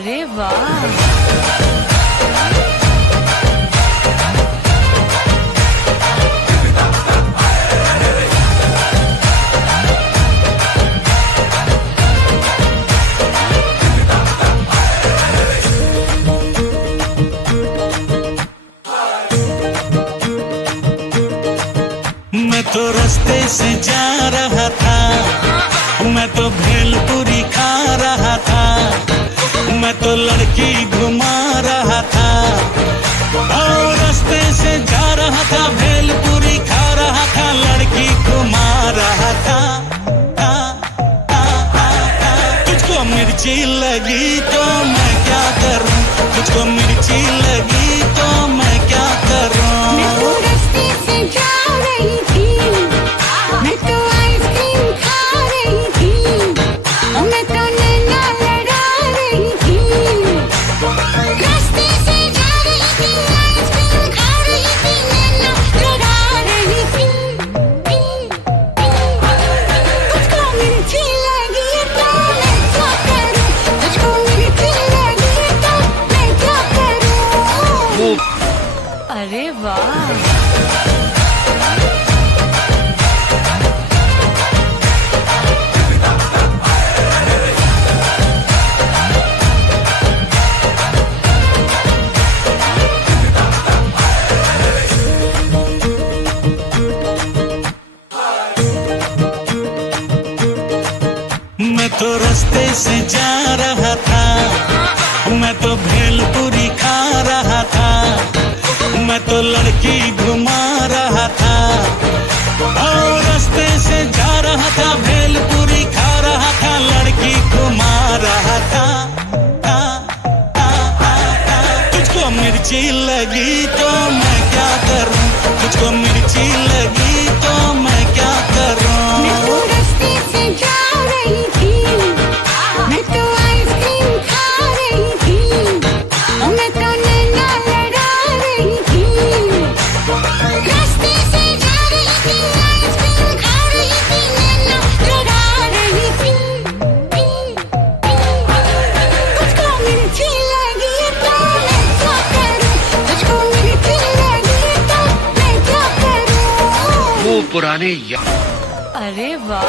अरे वाह। मैं तो रास्ते से जा रहा था, मैं तो भेलपुरी खा रहा था, मैं तो लड़की घुमा रहा था। और रास्ते से जा रहा था, भेलपुरी खा रहा था, लड़की घुमा रहा था। तुझको मिर्ची लगी तो मैं क्या करूं, तुझको मिर्ची लगी तो मैं क्या करूं। मैं तो रास्ते से जा रही थी, मैं तो आइसक्रीम खा रही थी, मैं तो नैना लड़ा रही थी। रास्ते से जा रही थी, आइसक्रीम खा रही थी, नैना लड़ा रही थी। तुझको मिर्ची लगी तो मैं क्या करूं, तुझको मिर्ची लगी तो मैं क्या करूं। अरे वाह। मैं तो रास्ते से जा रहा था, मैं तो भेलपुरी खा रहा था, मैं तो लड़की घुमा रहा था। और रास्ते से जा रहा था, भेलपुरी खा रहा था, लड़की घुमा रहा था। तुझको मिर्ची लगी तो मैं क्या करूं, तुझको मिर्ची लगी तो मैं क्या करूं। मैं तो रास्ते से जा रही थी, मैं तो आइसक्रीम खा रही थी, मैं तो नैना लड़ा रही थी। रास्ते से जा रही थी, आइसक्रीम खा रही थी, नैना लड़ा रही थी। तुझको मिर्ची लगी तो मैं क्या करूं, तुझको मिर्ची लगी तो मैं क्या करूं। वो पुराने अरे वाह।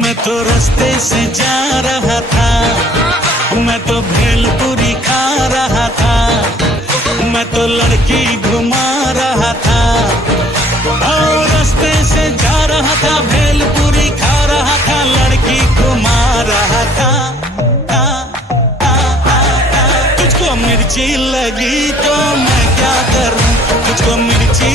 मैं तो रास्ते से जा रहा था, मैं तो भेलपुरी खा रहा था, मैं तो लड़की घुमा रहा था। और रास्ते से जा रहा था, भेलपुरी खा रहा था, लड़की घुमा रहा था। तुझको मिर्ची लगी तो मैं क्या करूं, तुझको मिर्ची